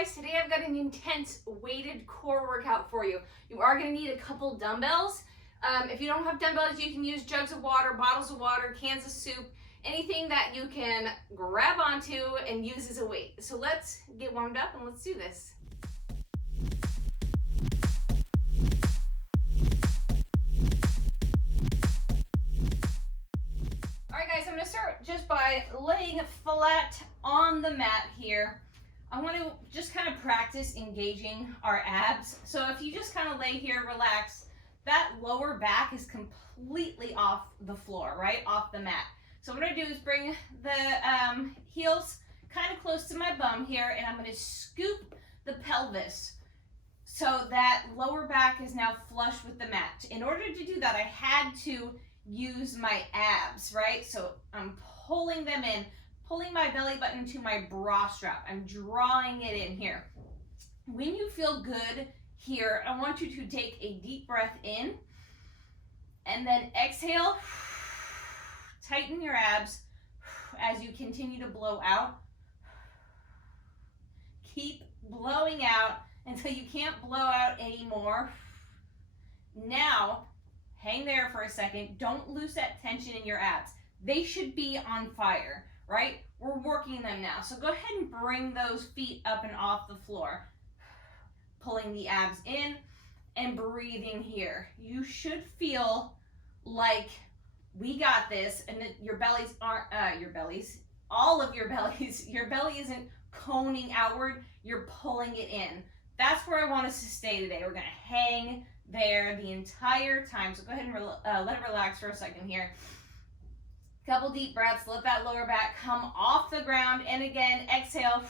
guys, today I've got an intense weighted core workout for you. You are going to need a couple dumbbells. If you don't have dumbbells, you can use jugs of water, bottles of water, cans of soup, anything that you can grab onto and use as a weight. So let's get warmed up and let's do this. Alright guys, I'm going to start just by laying flat on the mat here. I want to just kind of practice engaging our abs. So if you just kind of lay here, relax, that lower back is completely off the floor, right? Off the mat. So what I'm going to do is bring the heels kind of close to my bum here, and I'm going to scoop the pelvis so that lower back is now flush with the mat. In order to do that, I had to use my abs, right? So I'm pulling them in, pulling my belly button to my bra strap. I'm drawing it in here. When you feel good here, I want you to take a deep breath in and then exhale. Tighten your abs as you continue to blow out. Keep blowing out until you can't blow out anymore. Now, hang there for a second. Don't lose that tension in your abs. They should be on fire, right? We're working them now. So go ahead and bring those feet up and off the floor. Pulling the abs in and breathing here. You should feel like we got this, and that your bellies aren't, all of your bellies, your belly isn't coning outward, you're pulling it in. That's where I want us to stay today. We're gonna hang there the entire time. So go ahead and let it relax for a second here. Couple deep breaths, let that lower back come off the ground, and again, exhale.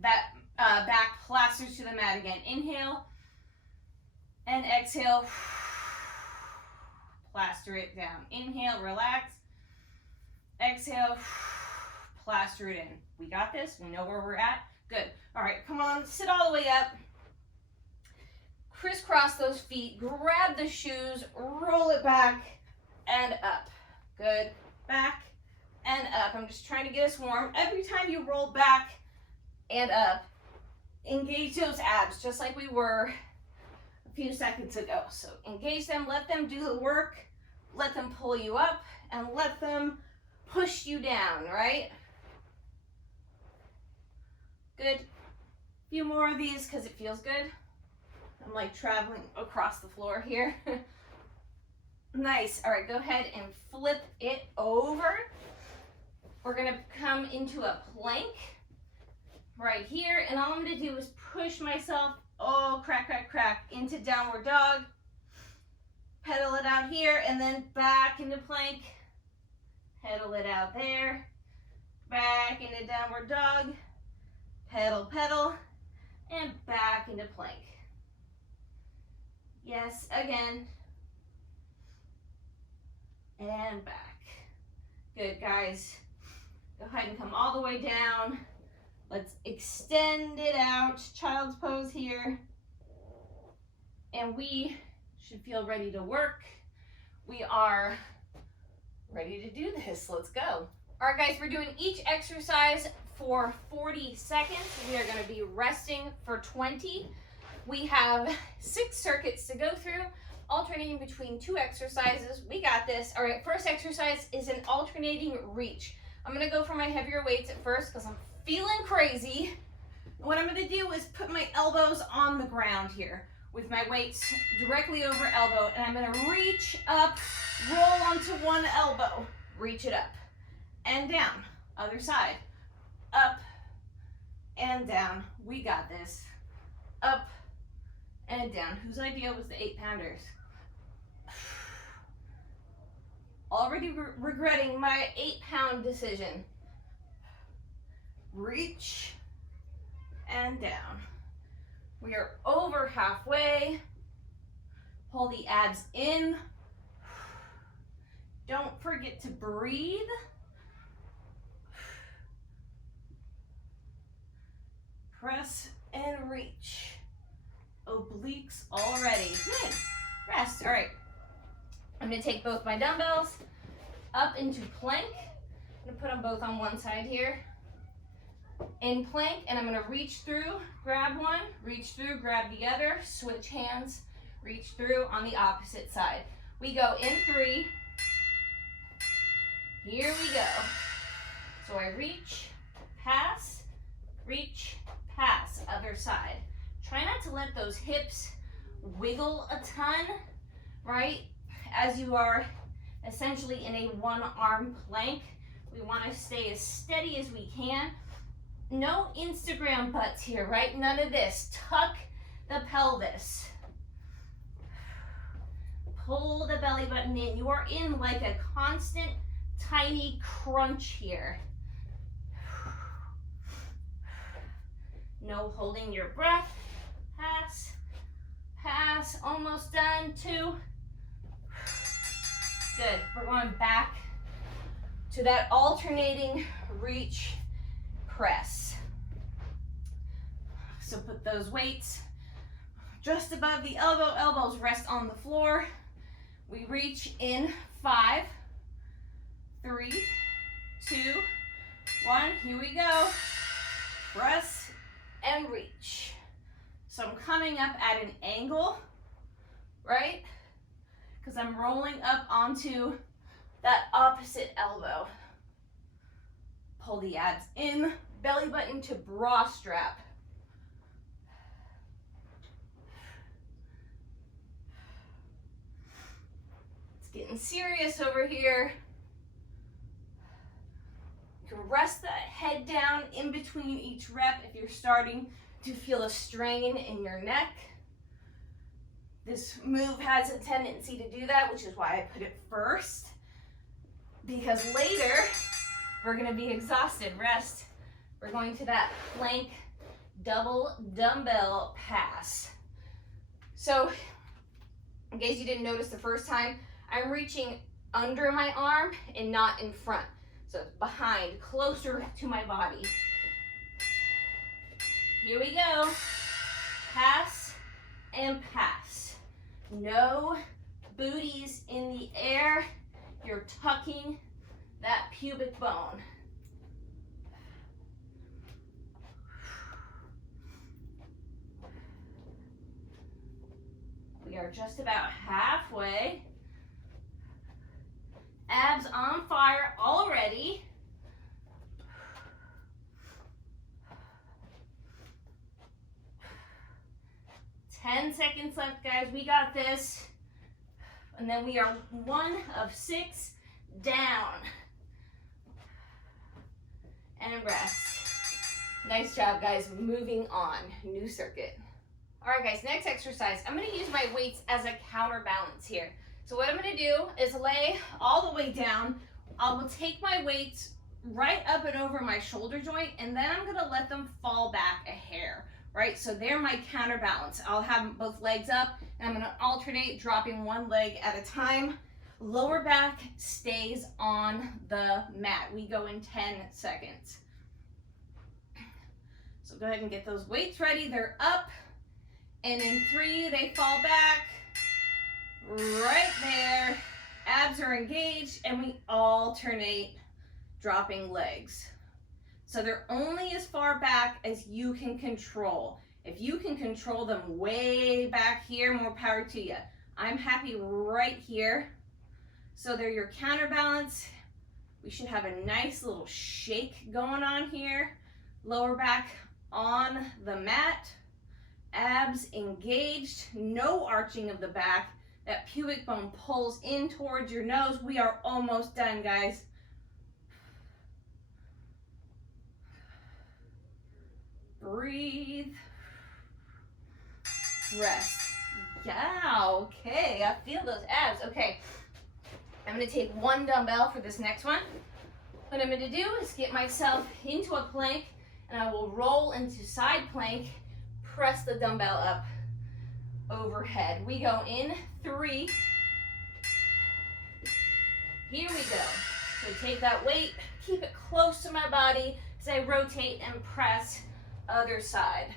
That back plasters to the mat again. Inhale, and exhale. Plaster it down. Inhale, relax. Exhale, plaster it in. We got this. We know where we're at. Good. All right, come on, sit all the way up. Crisscross those feet. Grab the shoes. Roll it back and up. Good. Back and up. I'm just trying to get us warm. Every time you roll back and up, engage those abs just like we were a few seconds ago. So engage them, let them do the work, let them pull you up, and let them push you down, right? Good. A few more of these because it feels good. I'm like traveling across the floor here. Nice. All right, go ahead and flip it over. We're going to come into a plank right here, and all I'm going to do is push myself, crack, into downward dog. Pedal it out here, and then back into plank. Pedal it out there. Back into downward dog. Pedal, and back into plank. Yes, again. And back. Good, guys. Go ahead and come all the way down. Let's extend it out. Child's pose here. And we should feel ready to work. We are ready to do this. Let's go. All right, guys, we're doing each exercise for 40 seconds. We are going to be resting for 20. We have 6 circuits to go through, alternating between 2 exercises. We got this. All right, first exercise is an alternating reach. I'm going to go for my heavier weights at first because I'm feeling crazy. What I'm going to do is put my elbows on the ground here with my weights directly over elbow, and I'm going to reach up, roll onto one elbow, reach it up and down. Other side, up and down. We got this. Up and down. Whose idea was the 8-pounders? Already regretting my 8-pound decision. Reach and down. We are over halfway. Pull the abs in. Don't forget to breathe. Press and reach. Obliques already. Good. Rest. All right. I'm going to take both my dumbbells up into plank. I'm going to put them both on one side here. in plank, and I'm gonna reach through, grab one, reach through, grab the other, switch hands, reach through on the opposite side. We go in 3. Here we go. So I reach, pass, other side. Try not to let those hips wiggle a ton, right? As you are essentially in a one-arm plank, we want to stay as steady as we can. No Instagram butts here, right? None of this. Tuck the pelvis. Pull the belly button in. You are in like a constant tiny crunch here. No holding your breath. Pass, pass, almost done. 2. Good. We're going back to that alternating reach press. So put those weights just above the elbow. Elbows rest on the floor. We reach in 5, 3, 2, 1. Here we go. Press and reach. So I'm coming up at an angle, right? Because I'm rolling up onto that opposite elbow. Pull the abs in, belly button to bra strap. It's getting serious over here. You can rest that head down in between each rep if you're starting to feel a strain in your neck. This move has a tendency to do that, which is why I put it first, because later we're going to be exhausted. Rest. We're going to that plank double dumbbell pass. So in case you didn't notice the first time, I'm reaching under my arm and not in front. So it's behind, closer to my body. Here we go. Pass and pass. No booties in the air. You're tucking that pubic bone. We are just about halfway. Abs on fire already. Ten seconds left, guys. We got this. And then we are 1 of 6 down. And rest. Nice job, guys. Moving on. New circuit. All right, guys. Next exercise. I'm going to use my weights as a counterbalance here. So what I'm going to do is lay all the way down. I will take my weights right up and over my shoulder joint, and then I'm going to let them fall back a hair. Right, so they're my counterbalance. I'll have both legs up, and I'm gonna alternate, dropping one leg at a time. Lower back stays on the mat. We go in 10 seconds. So go ahead and get those weights ready. They're up, and in 3, they fall back. Right there. Abs are engaged, and we alternate dropping legs. So they're only as far back as you can control. If you can control them way back here, more power to you. I'm happy right here. So they're your counterbalance. We should have a nice little shake going on here. Lower back on the mat. Abs engaged. No arching of the back. That pubic bone pulls in towards your nose. We are almost done, guys. Breathe. Rest. Yeah, okay. I feel those abs. Okay. I'm going to take 1 dumbbell for this next one. What I'm going to do is get myself into a plank, and I will roll into side plank, press the dumbbell up overhead. We go in 3. Here we go. So take that weight, keep it close to my body as I rotate and press. Other side.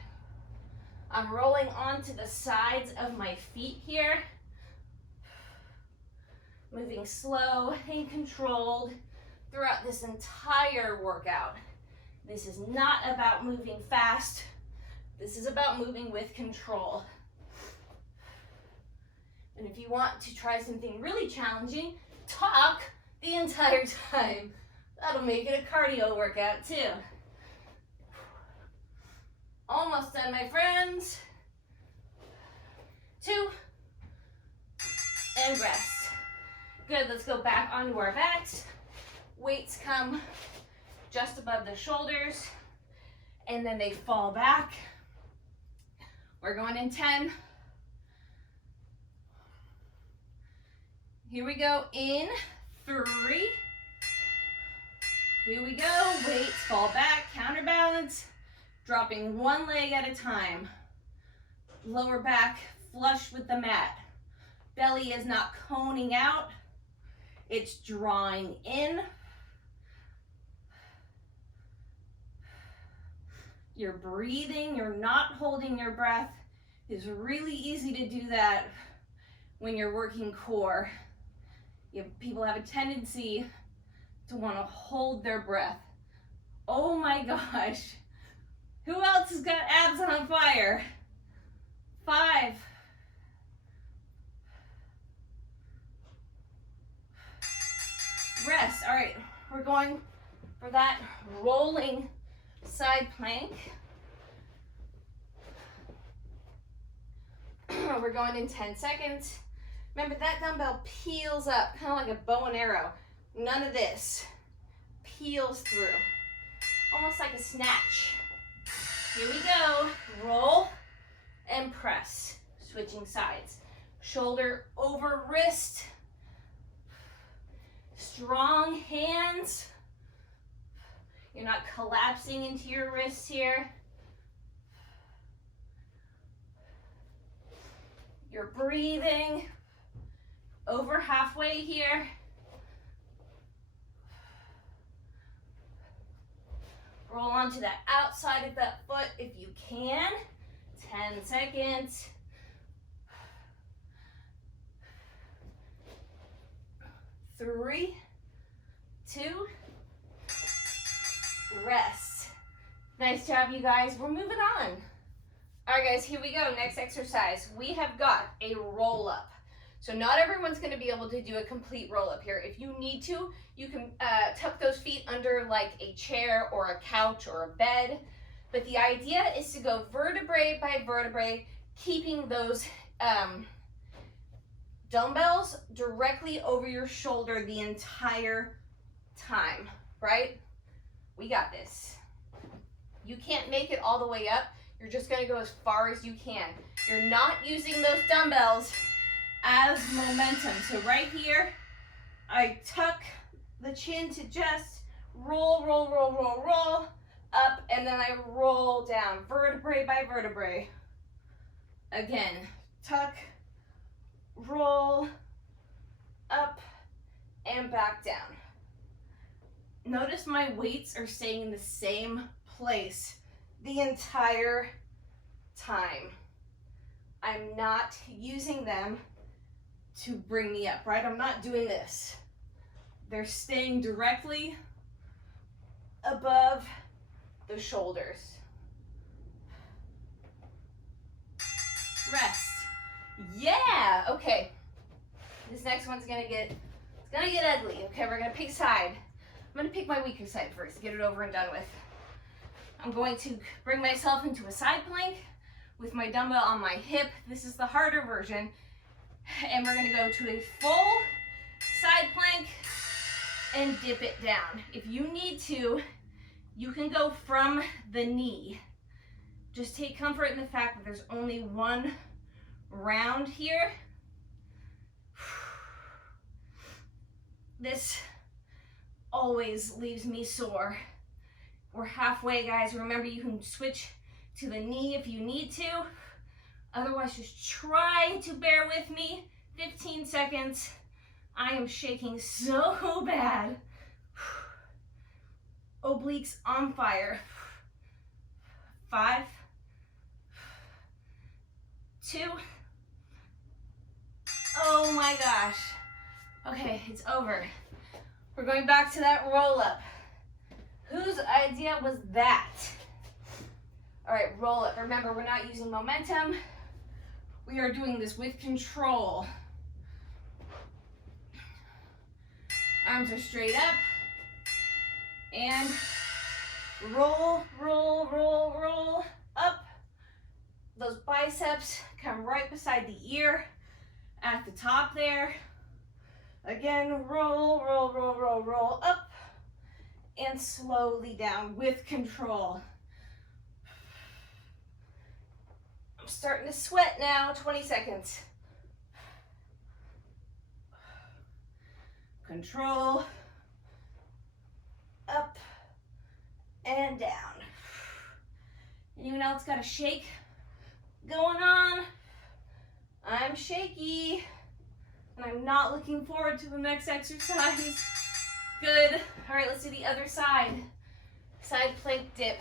I'm rolling onto the sides of my feet here. Moving slow and controlled throughout this entire workout. This is not about moving fast. This is about moving with control. And if you want to try something really challenging, talk the entire time. That'll make it a cardio workout too. Almost done, my friends. 2, and rest. Good, let's go back onto our backs. Weights come just above the shoulders, and then they fall back. We're going in 10. Here we go, in 3. Here we go, weights fall back, counterbalance, dropping one leg at a time. Lower back flush with the mat. Belly is not coning out, it's drawing in. You're breathing, you're not holding your breath. It's really easy to do that when you're working core. People have a tendency to want to hold their breath. Oh my gosh. Who else has got abs on fire? 5. Rest. All right, we're going for that rolling side plank. We're going in 10 seconds. Remember, that dumbbell peels up, kind of like a bow and arrow. None of this. Peels through. Almost like a snatch. Here we go. Roll and press. Switching sides. Shoulder over wrist. Strong hands. You're not collapsing into your wrists here. You're breathing. Over halfway here. Roll onto that outside of that foot if you can. 10 seconds. 3, 2, rest. Nice job, you guys. We're moving on. All right, guys, here we go. Next exercise. We have got a roll up. So not everyone's going to be able to do a complete roll up here. If you need to, you can tuck those feet under like a chair or a couch or a bed. But the idea is to go vertebrae by vertebrae, keeping those dumbbells directly over your shoulder the entire time, right? We got this. You can't make it all the way up. You're just going to go as far as you can. You're not using those dumbbells as momentum. So right here, I tuck the chin to just roll, roll, roll, roll, roll up, and then I roll down, vertebrae by vertebrae. Again, tuck, roll, up, and back down. Notice my weights are staying in the same place the entire time. I'm not using them to bring me up, right? I'm not doing this. They're staying directly above the shoulders. Rest. Yeah, okay. This next one's gonna get ugly. Okay, we're gonna pick side. I'm gonna pick my weaker side first, get it over and done with. I'm going to bring myself into a side plank with my dumbbell on my hip. This is the harder version. And we're gonna go to a full side plank and dip it down. If you need to, you can go from the knee. Just take comfort in the fact that there's only one round here. This always leaves me sore. We're halfway, guys. Remember, you can switch to the knee if you need to. Otherwise, just try to bear with me. 15 seconds. I am shaking so bad. Obliques on fire. 5, 2. Oh my gosh. Okay, it's over. We're going back to that roll up. Whose idea was that? All right, roll it. Remember, we're not using momentum. We are doing this with control. Arms are straight up. And roll, roll, roll, roll up. Those biceps come right beside the ear at the top there. Again, roll, roll, roll, roll, roll up and slowly down with control. I'm starting to sweat now, 20 seconds. Control, up and down. Anyone else got a shake going on? I'm shaky, and I'm not looking forward to the next exercise. Good. All right, let's do the other side. Side plank dip.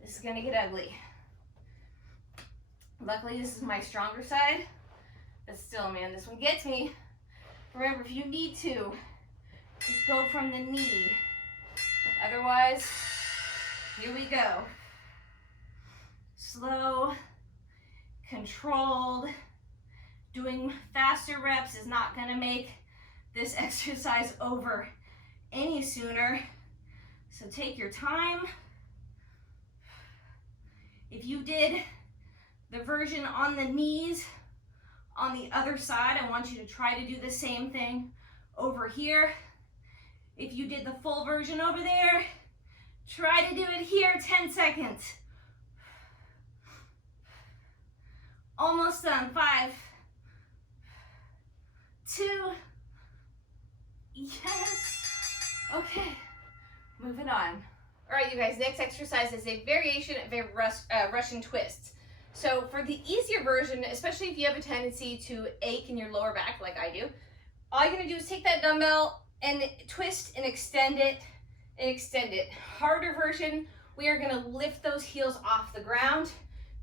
This is gonna get ugly. Luckily, this is my stronger side, but still, man, this one gets me. Remember, if you need to, just go from the knee. Otherwise, here we go. Slow, controlled. Doing faster reps is not gonna make this exercise over any sooner. So take your time. If you did the version on the knees on the other side, I want you to try to do the same thing over here. If you did the full version over there, try to do it here, 10 seconds. Almost done, 5, 2, yes. Okay, moving on. All right, you guys, next exercise is a variation of a Russian twist. So for the easier version, especially if you have a tendency to ache in your lower back like I do, all you're gonna do is take that dumbbell and twist and extend it and extend it. Harder version, we are gonna lift those heels off the ground,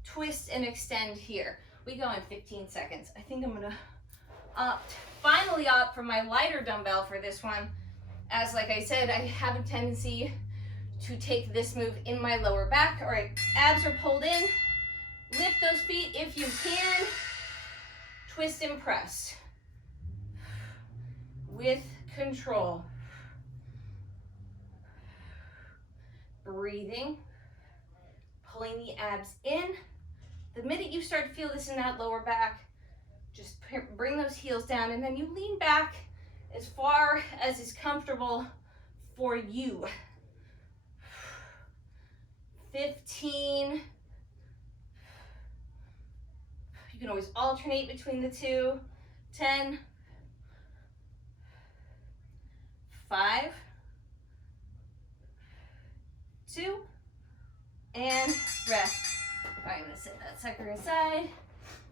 twist and extend here. We go in 15 seconds. I think I'm gonna finally opt for my lighter dumbbell for this one. As like I said, I have a tendency to take this move in my lower back. All right, abs are pulled in. Lift those feet if you can. Twist and press. With control. Breathing. Pulling the abs in. The minute you start to feel this in that lower back, just bring those heels down and then you lean back as far as is comfortable for you. 15. You can always alternate between the two. 10. 5. 2. And rest. All right, I'm gonna set that sucker aside.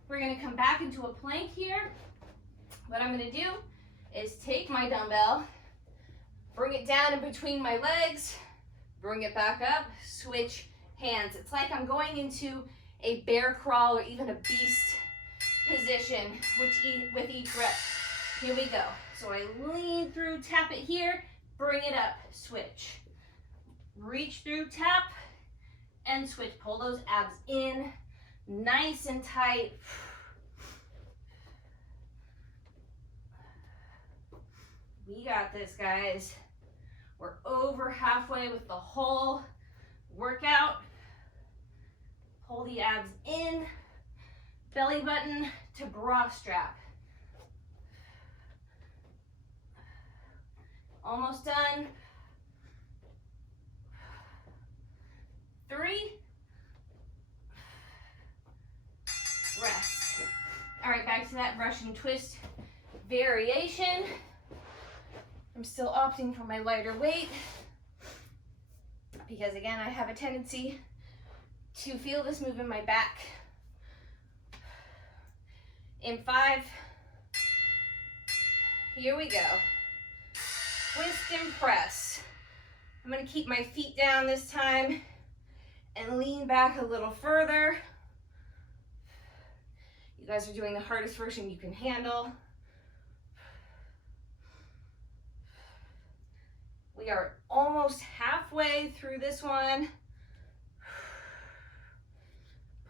We're gonna come back into a plank here. What I'm gonna do is take my dumbbell, bring it down in between my legs, bring it back up, switch hands. It's like I'm going into a bear crawl or even a beast position with each rep. Here we go. So I lean through, tap it here, bring it up, switch. Reach through, tap, and switch. Pull those abs in, nice and tight. We got this, guys. We're over halfway with the whole workout. Pull the abs in, belly button to bra strap. Almost done. 3. Rest. All right, back to that Russian twist variation. I'm still opting for my lighter weight because again, I have a tendency to feel this move in my back. In 5, here we go. Twist and press. I'm gonna keep my feet down this time and lean back a little further. You guys are doing the hardest version you can handle. We are almost halfway through this one.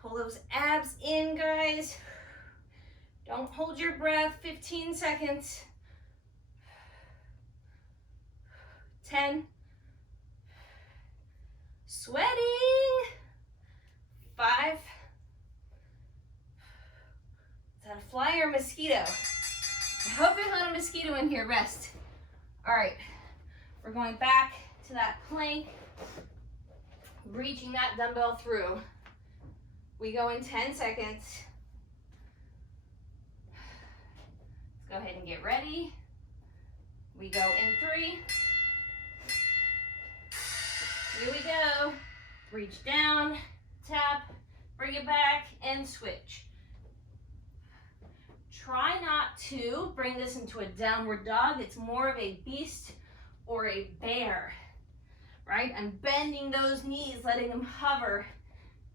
Pull those abs in, guys. Don't hold your breath. 15 seconds. 10. Sweating. 5. Is that a fly or a mosquito? I hope there's not a mosquito in here. Rest. All right. We're going back to that plank, reaching that dumbbell through. We go in 10 seconds. Let's go ahead and get ready. We go in 3. Here we go. Reach down, tap, bring it back, and switch. Try not to bring this into a downward dog. It's more of a beast or a bear, right? I'm bending those knees, letting them hover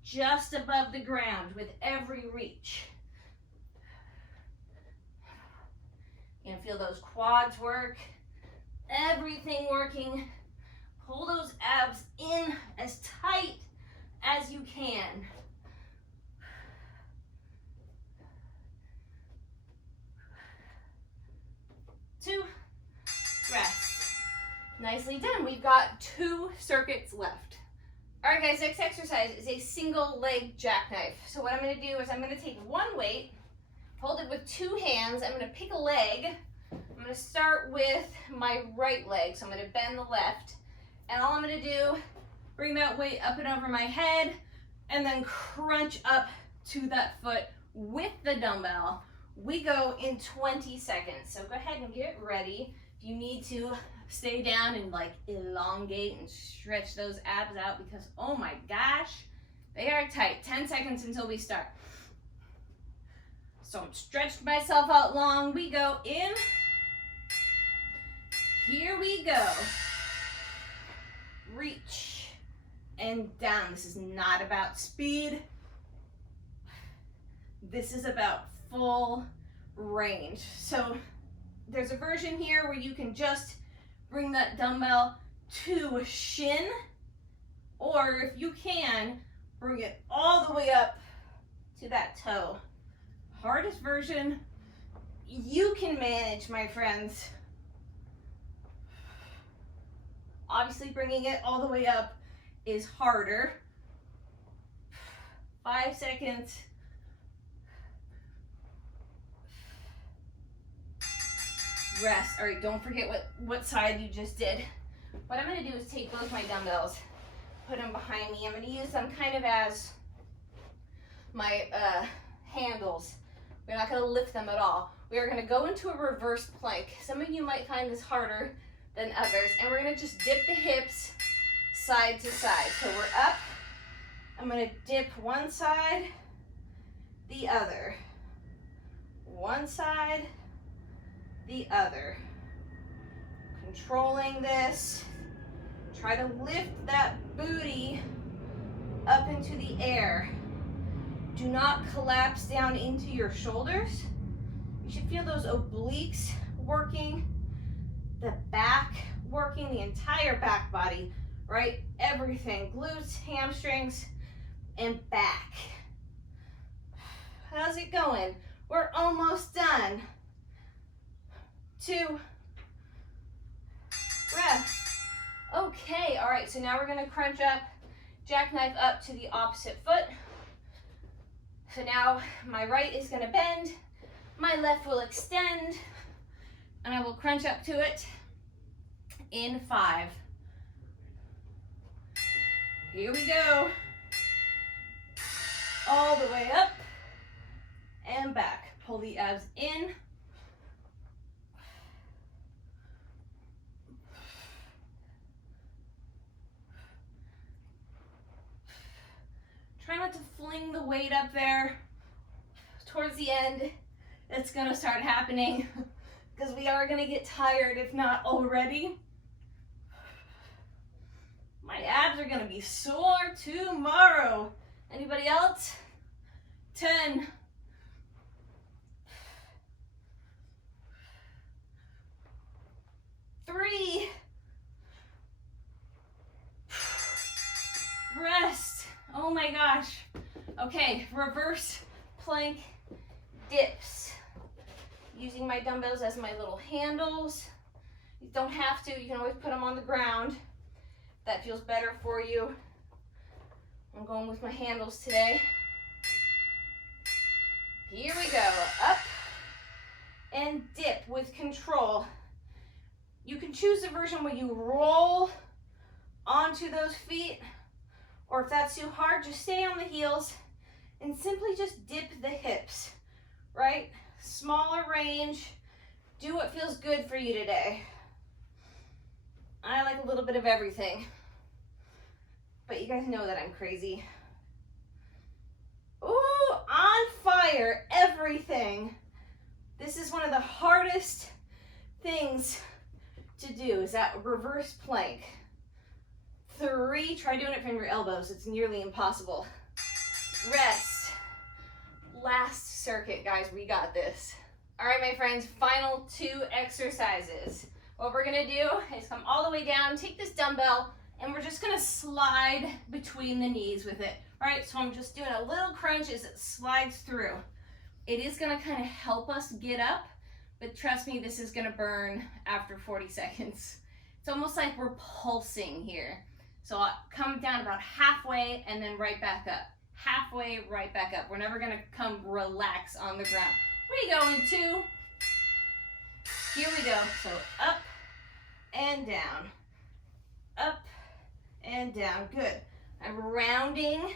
just above the ground with every reach. You can feel those quads work, everything working. Pull those abs in as tight as you can. 2, rest. Nicely done. We've got 2 circuits left. All right, guys, next exercise is a single leg jackknife. So what I'm going to do is I'm going to take one weight, hold it with 2 hands. I'm going to pick a leg. I'm going to start with my right leg. So I'm going to bend the left. And all I'm going to do, bring that weight up and over my head, and then crunch up to that foot with the dumbbell. We go in 20 seconds. So go ahead and get ready. If you need to, stay down and like elongate and stretch those abs out because, oh my gosh, they are tight. 10 seconds until we start. So I'm stretched myself out long. We go in. Here we go. Reach and down. This is not about speed. This is about full range. So there's a version here where you can just bring that dumbbell to shin, or if you can, bring it all the way up to that toe. Hardest version you can manage, my friends. Obviously, bringing it all the way up is harder. 5 seconds. Rest. All right, don't forget what side you just did. What I'm going to do is take both my dumbbells, put them behind me. I'm going to use them kind of as my handles. We're not going to lift them at all. We are going to go into a reverse plank. Some of you might find this harder than others, and we're going to just dip the hips side to side. So we're up. I'm going to dip one side, the other. One side, the other. Controlling this. Try to lift that booty up into the air. Do not collapse down into your shoulders. You should feel those obliques working, the back working, the entire back body, right? Everything, glutes, hamstrings, and back. How's it going? We're almost done. 2, rest. Okay, all right, so now we're gonna crunch up, jackknife up to the opposite foot. So now my right is gonna bend, my left will extend, and I will crunch up to it in 5. Here we go. All the way up and back. Pull the abs in. Try not to fling the weight up there. Towards the end, it's gonna start happening because we are gonna get tired if not already. My abs are gonna be sore tomorrow. Anybody else? 10. 3. Rest. Oh my gosh. Okay, reverse plank dips. Using my dumbbells as my little handles. You don't have to, you can always put them on the ground. That feels better for you. I'm going with my handles today. Here we go, up and dip with control. You can choose the version where you roll onto those feet, or if that's too hard, just stay on the heels and simply just dip the hips, right? Smaller range, do what feels good for you today. I like a little bit of everything, but you guys know that I'm crazy. Ooh, on fire, everything. This is one of the hardest things to do, is that reverse plank. 3, try doing it from your elbows. It's nearly impossible. Rest. Last circuit, guys, we got this. All right, my friends, final 2 exercises. What we're gonna do is come all the way down, take this dumbbell, and we're just gonna slide between the knees with it. All right, so I'm just doing a little crunch as it slides through. It is gonna kind of help us get up, but trust me, this is gonna burn after 40 seconds. It's almost like we're pulsing here. So I'll come down about halfway and then right back up. Halfway, right back up. We're never gonna come relax on the ground. We go in 2. Here we go. So up and down. Up and down. Good. I'm rounding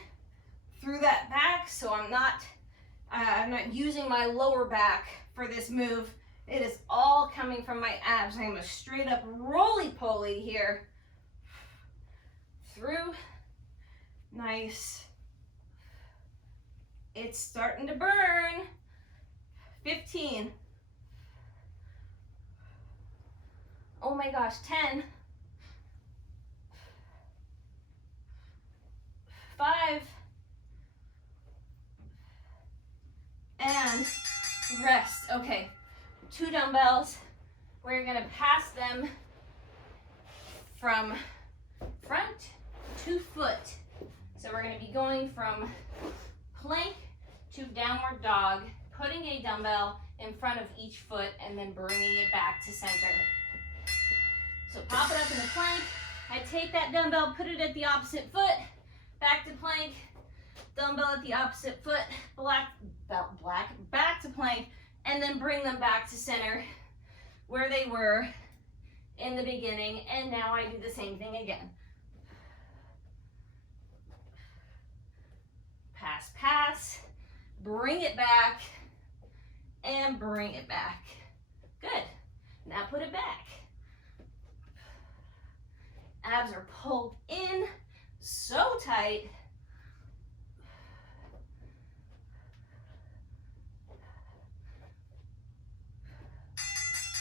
through that back, so I'm not using my lower back for this move. It is all coming from my abs. I'm a straight up roly-poly here. Through. Nice. It's starting to burn. 15. Oh my gosh, 10. 5. And rest. Okay, 2 dumbbells. We're gonna pass them from front to foot. So we're gonna be going from plank to downward dog, putting a dumbbell in front of each foot and then bringing it back to center. So pop it up in the plank. I take that dumbbell, put it at the opposite foot, back to plank, dumbbell at the opposite foot, back to plank, and then bring them back to center where they were in the beginning. And now I do the same thing again. Pass, pass, bring it back, and bring it back. Good. Now put it back. Abs are pulled in so tight.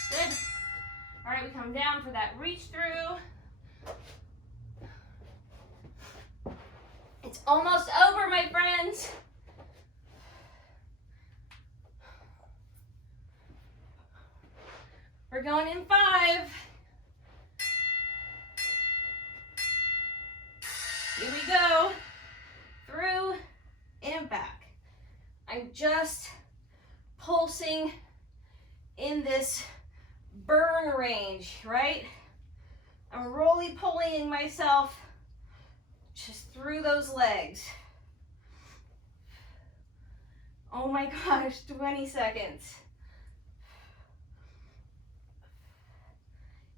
Good. All right, we come down for that reach through. It's almost over, my friends. We're going in 5. Here we go. Through and back. I'm just pulsing in this burn range, right? I'm roly-polying myself just through those legs. Oh my gosh, 20 seconds.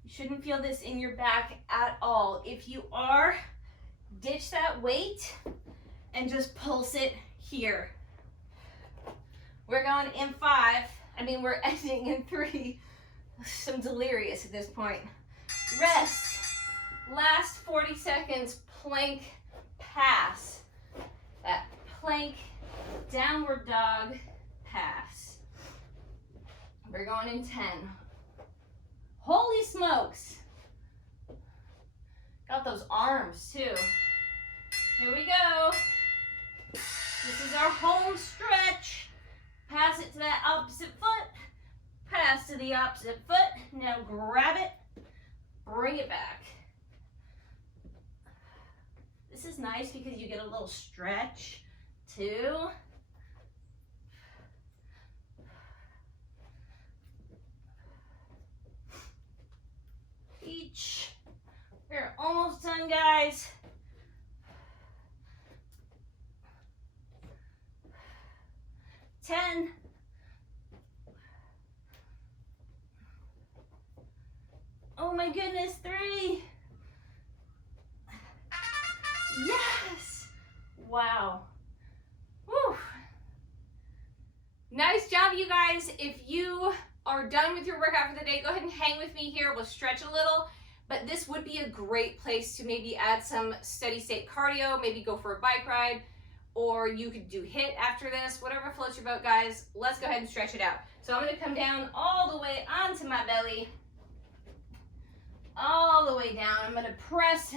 You shouldn't feel this in your back at all. If you are, ditch that weight and just pulse it here. We're going in 5. We're ending in 3. I'm delirious at this point. Rest. Last 40 seconds, plank pass. That plank downward dog pass. We're going in 10. Holy smokes. Got those arms too. Here we go. This is our home stretch. Pass it to that opposite foot. Pass to the opposite foot. Now grab it. Bring it back. This is nice because you get a little stretch too. Each. We're almost done, guys. Ten. Oh my goodness, 3. Yes! Wow. Woo. Nice job, you guys. If you are done with your workout for the day, go ahead and hang with me here. We'll stretch a little, but this would be a great place to maybe add some steady state cardio, maybe go for a bike ride, or you could do HIIT after this, whatever floats your boat, guys. Let's go ahead and stretch it out. So I'm gonna come down all the way onto my belly, all the way down. I'm gonna press,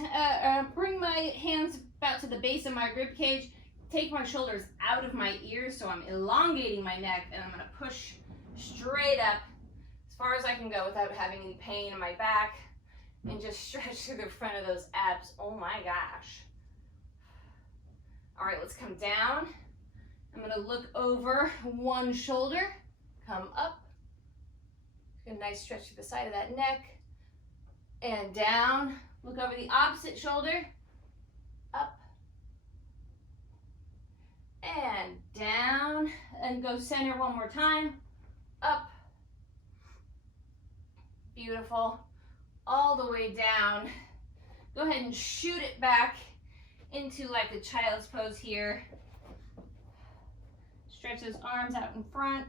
bring my hands about to the base of my rib cage, take my shoulders out of my ears so I'm elongating my neck, and I'm gonna push straight up as far as I can go without having any pain in my back, and just stretch through the front of those abs. Oh my gosh. All right, let's come down. I'm gonna look over one shoulder, come up, get a nice stretch to the side of that neck, and down. Look over the opposite shoulder, up, and down, and go center one more time, up, beautiful, all the way down. Go ahead and shoot it back into like the child's pose here. Stretch those arms out in front.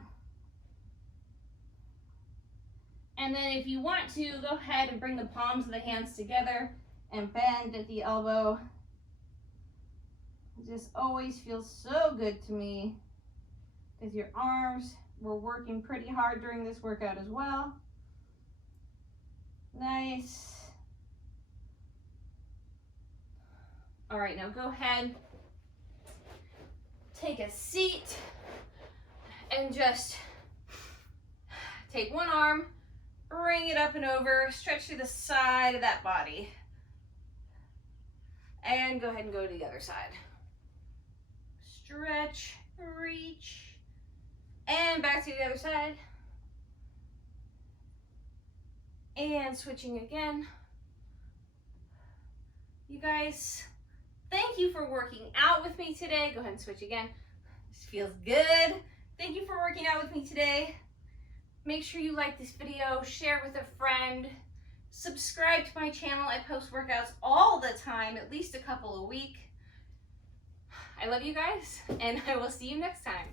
And then if you want to, go ahead and bring the palms of the hands together and bend at the elbow. It just always feels so good to me because your arms were working pretty hard during this workout as well. Nice. All right, now go ahead, take a seat, and just take one arm, bring it up and over, stretch to the side of that body, and go ahead and go to the other side. Stretch, reach, and back to the other side, and switching again. You guys, thank you for working out with me today. Go ahead and switch again. This feels good. Thank you for working out with me today. Make sure you like this video, share it with a friend, subscribe to my channel. I post workouts all the time, at least a couple a week. I love you guys, and I will see you next time.